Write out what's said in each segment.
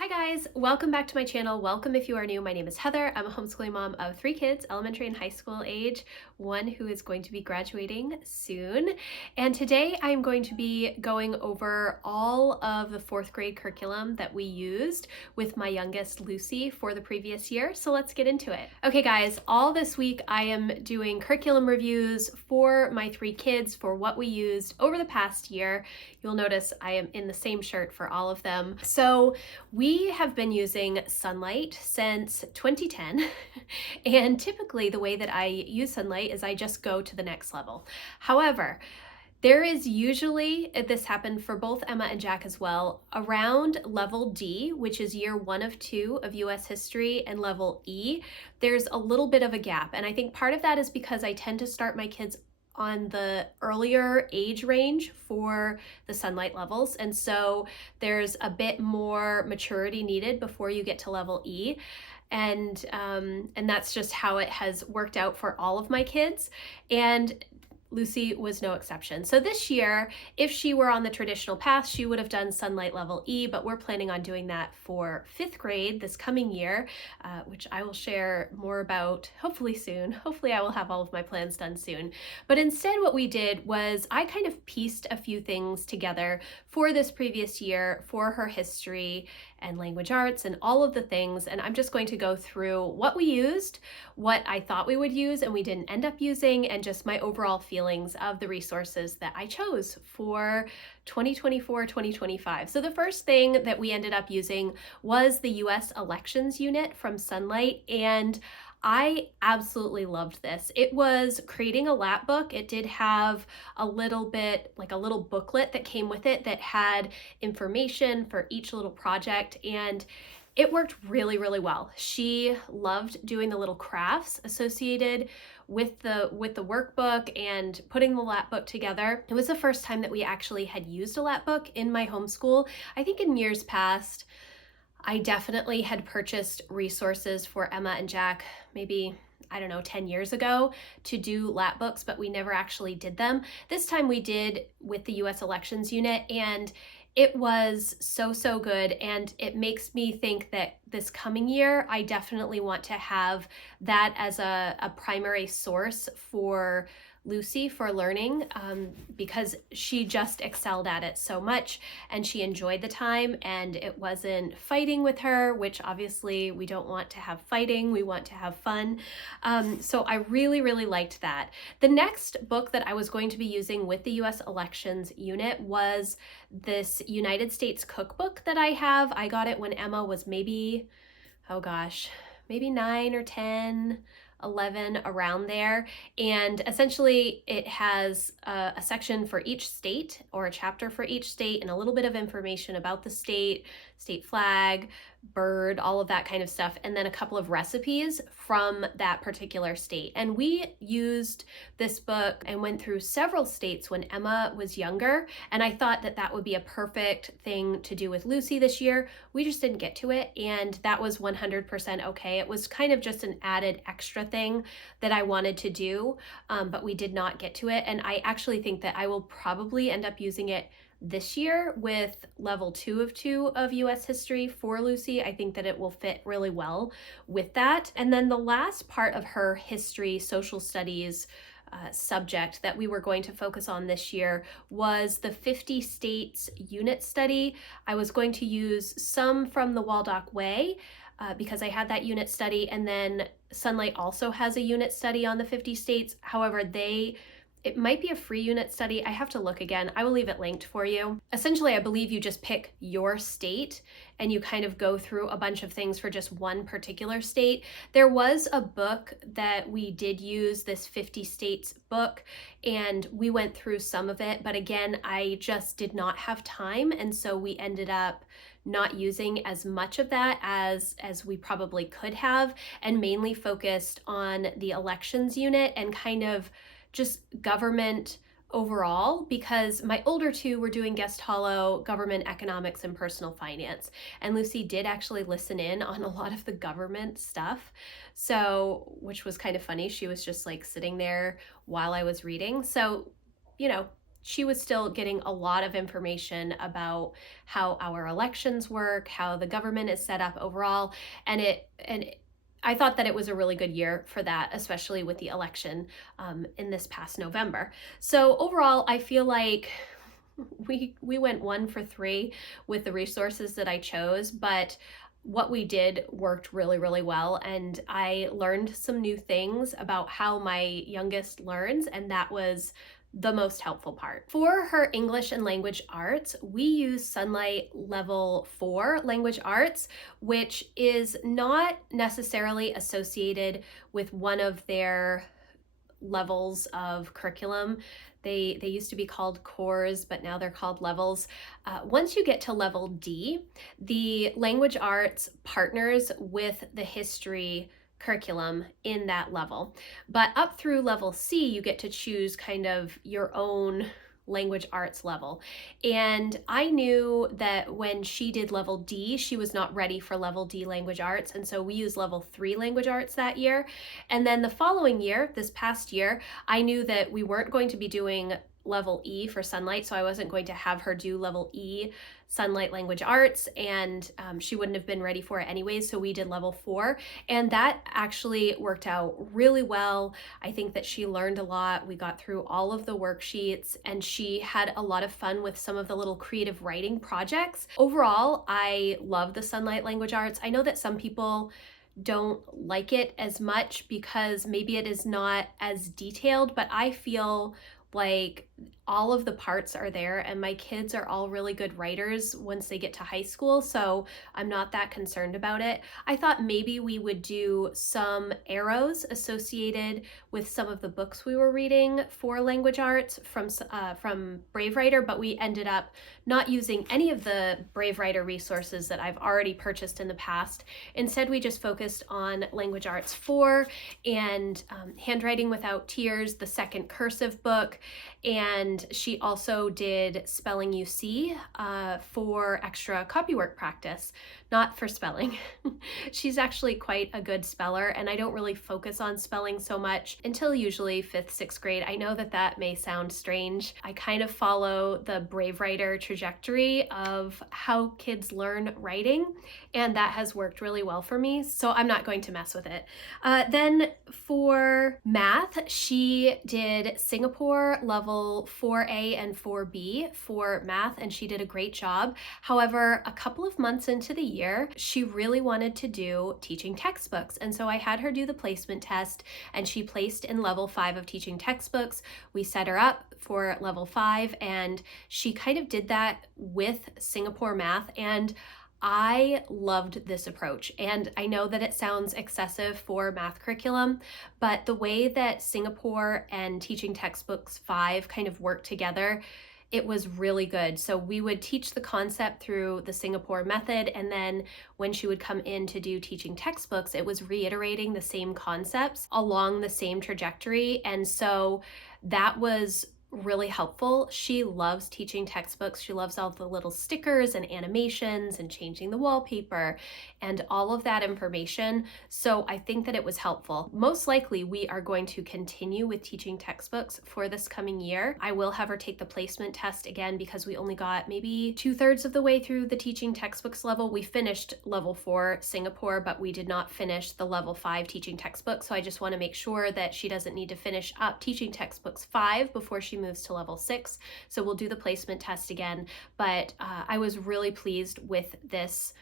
Hi guys, welcome back to my channel. Welcome if you are new. My name is Heather. I'm a homeschooling mom of 3 kids, elementary and high school age, one who is going to be graduating soon. And today I'm going to be going over all of the 4th grade curriculum that we used with my youngest Lucy for the previous year. So let's get into it. Okay guys, all this week I am doing curriculum reviews for my 3 kids for what we used over the past year. You'll notice I am in the same shirt for all of them. So we have been using Sonlight since 2010, and typically the way that I use Sonlight is I just go to the next level. However, there is usually, this happened for both Emma and Jack as well, around level D, which is year 1 of 2 of US history, and level E, there's a little bit of a gap. And I think part of that is because I tend to start my kids on the earlier age range for the Sonlight levels. And so there's a bit more maturity needed before you get to level E. And that's just how it has worked out for all of my kids. And Lucy was no exception. So this year, if she were on the traditional path, she would have done Sonlight level E, but we're planning on doing that for 5th grade this coming year, which I will share more about hopefully soon. Hopefully I will have all of my plans done soon. But instead what we did was I kind of pieced a few things together for this previous year for her history and language arts and all of the things. And I'm just going to go through what we used, what I thought we would use and we didn't end up using, and just my overall feelings of the resources that I chose for 2024-2025. So the first thing that we ended up using was the US elections unit from Sonlight, and I absolutely loved this. It was creating a lap book. It did have a little bit, like a little booklet that came with it that had information for each little project, and it worked really, really well. She loved doing the little crafts associated with the workbook and putting the lap book together. It was the first time that we actually had used a lap book in my homeschool. I think in years past, I definitely had purchased resources for Emma and Jack, maybe, I don't know, 10 years ago to do lap books, but we never actually did them. This time we did with the US elections unit, and it was so good, and it makes me think that this coming year, I definitely want to have that as a primary source for Lucy for learning, because she just excelled at it so much and she enjoyed the time, and it wasn't fighting with her, which obviously we don't want to have fighting, we want to have fun. So I really liked that. The next book that I was going to be using with the US elections unit was this United States cookbook that I have. I got it when Emma was maybe, oh gosh, maybe 9 or 10, 11, around there. And essentially it has a section for each state, or a chapter for each state, and a little bit of information about the state flag, bird, all of that kind of stuff, and then a couple of recipes from that particular state. And we used this book and went through several states when Emma was younger, and I thought that that would be a perfect thing to do with Lucy this year. We just didn't get to it, and that was 100% okay. It was kind of just an added extra thing that I wanted to do, but we did not get to it, and I actually think that I will probably end up using it this year with level 2 of 2 of US history for Lucy. I think that it will fit really well with that. And then the last part of her history, social studies subject that we were going to focus on this year was the 50 states unit study. I was going to use some from the Waldock Way, because I had that unit study, and then Sonlight also has a unit study on the 50 states. However, it might be a free unit study. I have to look again. I will leave it linked for you. Essentially, I believe you just pick your state and you kind of go through a bunch of things for just one particular state. There was a book that we did use, this 50 states book, and we went through some of it, but again, I just did not have time, and so we ended up not using as much of that as we probably could have, and mainly focused on the elections unit and kind of just government overall, because my older 2 were doing guest hollow government economics and personal finance, and Lucy did actually listen in on a lot of the government stuff, so, which was kind of funny. She was just like sitting there while I was reading. So, you know, she was still getting a lot of information about how our elections work, how the government is set up overall, and I thought that it was a really good year for that, especially with the election in this past November. So overall, I feel like we went 1 for 3 with the resources that I chose, but what we did worked really, really well. And I learned some new things about how my youngest learns, and that was the most helpful part. For her English and language arts, we use Sonlight Level 4 language arts, which is not necessarily associated with one of their levels of curriculum. They used to be called cores, but now they're called levels. Once you get to level D, the language arts partners with the history curriculum in that level. But up through level C, you get to choose kind of your own language arts level. And I knew that when she did level D, she was not ready for level D language arts. And so we used level 3 language arts that year. And then the following year, this past year, I knew that we weren't going to be doing level E for Sonlight, so I wasn't going to have her do level E Sonlight language arts, and she wouldn't have been ready for it anyways, so we did level 4, and that actually worked out really well. I think that she learned a lot. We got through all of the worksheets, and she had a lot of fun with some of the little creative writing projects. Overall, I love the Sonlight language arts. I know that some people don't like it as much because maybe it is not as detailed, but I feel like all of the parts are there, and my kids are all really good writers once they get to high school, so I'm not that concerned about it. I thought maybe we would do some arrows associated with some of the books we were reading for language arts from Brave Writer, but we ended up not using any of the Brave Writer resources that I've already purchased in the past. Instead, we just focused on Language Arts 4 and Handwriting Without Tears, the second cursive book, and she also did Spelling UC for extra copywork practice, not for spelling. She's actually quite a good speller, and I don't really focus on spelling so much until usually 5th, 6th grade. I know that that may sound strange. I kind of follow the Brave Writer trajectory of how kids learn writing, and that has worked really well for me, so I'm not going to mess with it. Then for math, she did Singapore level 4A and 4B for math, and she did a great job. However, a couple of months into the year, she really wanted to do teaching textbooks, and so I had her do the placement test, and she placed in level 5 of teaching textbooks. We set her up for level 5, and she kind of did that with Singapore math, and I loved this approach. And I know that it sounds excessive for math curriculum, but the way that Singapore and Teaching Textbooks 5 kind of work together, it was really good. So we would teach the concept through the Singapore method, and then when she would come in to do teaching textbooks, it was reiterating the same concepts along the same trajectory. And so that was really helpful. She loves teaching textbooks. She loves all the little stickers and animations and changing the wallpaper and all of that information. So I think that it was helpful. Most likely we are going to continue with teaching textbooks for this coming year. I will have her take the placement test again because we only got maybe 2/3 of the way through the teaching textbooks level. We finished level 4 Singapore, but we did not finish the level 5 teaching textbook. So I just want to make sure that she doesn't need to finish up teaching textbooks 5 before she moves to level 6. So we'll do the placement test again, but I was really pleased with this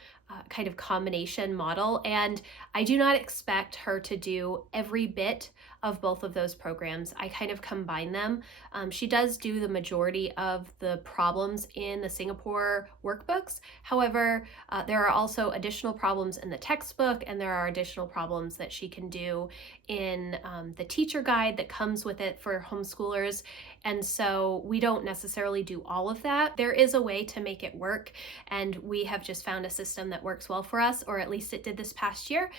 kind of combination model, and I do not expect her to do every bit of both of those programs. I kind of combine them. She does do the majority of the problems in the Singapore workbooks. However, there are also additional problems in the textbook, and there are additional problems that she can do in the teacher guide that comes with it for homeschoolers. And so we don't necessarily do all of that. There is a way to make it work, and we have just found a system that works well for us, or at least it did this past year.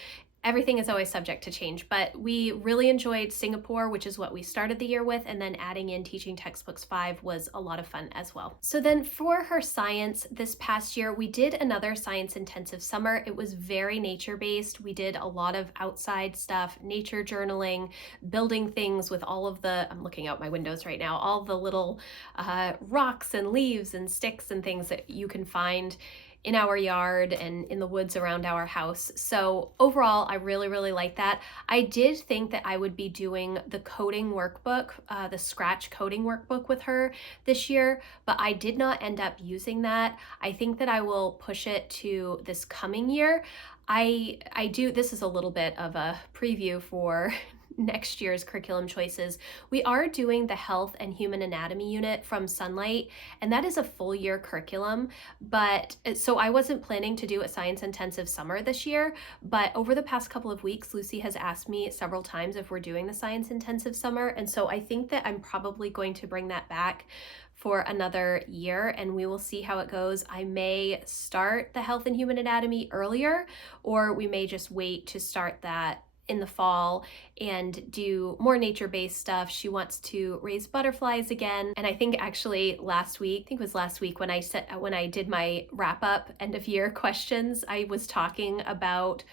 Everything is always subject to change, but we really enjoyed Singapore, which is what we started the year with, and then adding in Teaching Textbooks 5 was a lot of fun as well. So then for her science this past year, we did another science intensive summer. It was very nature-based. We did a lot of outside stuff, nature journaling, building things with all of the, I'm looking out my windows right now, all the little rocks and leaves and sticks and things that you can find in our yard and in the woods around our house. So overall, I really, really like that. I did think that I would be doing the coding workbook, the Scratch coding workbook with her this year, but I did not end up using that. I think that I will push it to this coming year. I do, this is a little bit of a preview for next year's curriculum choices. We are doing the health and human anatomy unit from Sonlight, and that is a full year curriculum. But so I wasn't planning to do a science intensive summer this year, but over the past couple of weeks, Lucy has asked me several times if we're doing the science intensive summer. And so I think that I'm probably going to bring that back for another year, and we will see how it goes. I may start the health and human anatomy earlier, or we may just wait to start that in the fall and do more nature-based stuff. She wants to raise butterflies again. And I think actually last week, I think it was last week when I did my wrap up end of year questions, I was talking about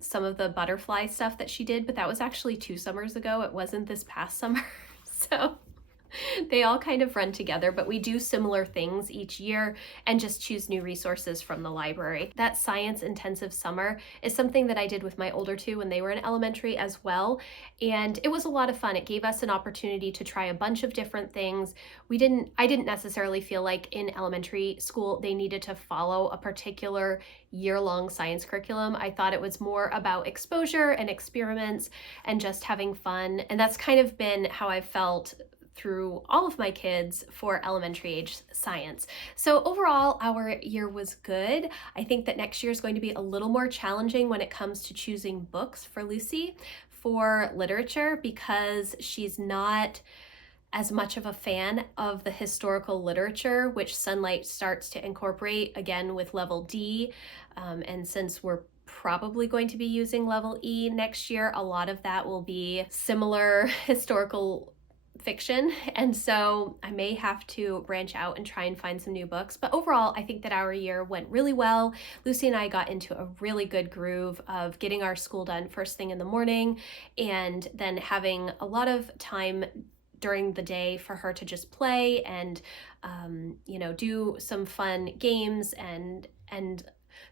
some of the butterfly stuff that she did, but that was actually 2 summers ago. It wasn't this past summer. So they all kind of run together, but we do similar things each year and just choose new resources from the library. That science intensive summer is something that I did with my older two when they were in elementary as well, and it was a lot of fun. It gave us an opportunity to try a bunch of different things. I didn't necessarily feel like in elementary school they needed to follow a particular year-long science curriculum. I thought it was more about exposure and experiments and just having fun, and that's kind of been how I've felt through all of my kids for elementary age science. So overall, our year was good. I think that next year is going to be a little more challenging when it comes to choosing books for Lucy for literature, because she's not as much of a fan of the historical literature, which Sonlight starts to incorporate again with level D. And since we're probably going to be using level E next year, a lot of that will be similar historical fiction, and so I may have to branch out and try and find some new books. But overall, I think that our year went really well. Lucy and I got into a really good groove of getting our school done first thing in the morning, and then having a lot of time during the day for her to just play and do some fun games, and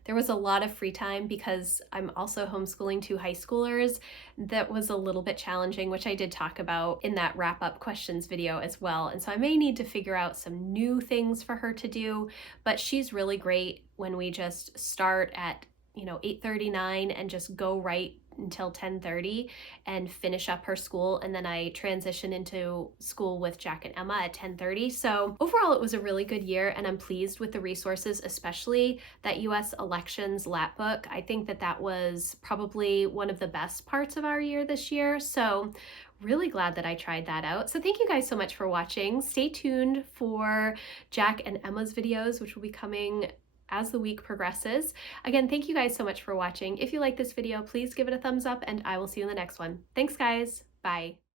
there was a lot of free time because I'm also homeschooling 2 high schoolers. That was a little bit challenging, which I did talk about in that wrap up questions video as well. And so I may need to figure out some new things for her to do, but she's really great when we just start at 8:39 and just go right until 10:30 and finish up her school, and then I transition into school with Jack and Emma at 10:30. So overall, it was a really good year, and I'm pleased with the resources, especially that US elections lap book. I think that that was probably one of the best parts of our year this year. So really glad that I tried that out. So thank you guys so much for watching. Stay tuned for Jack and Emma's videos, which will be coming as the week progresses. Again, thank you guys so much for watching. If you like this video, please give it a thumbs up, and I will see you in the next one. Thanks, guys. Bye.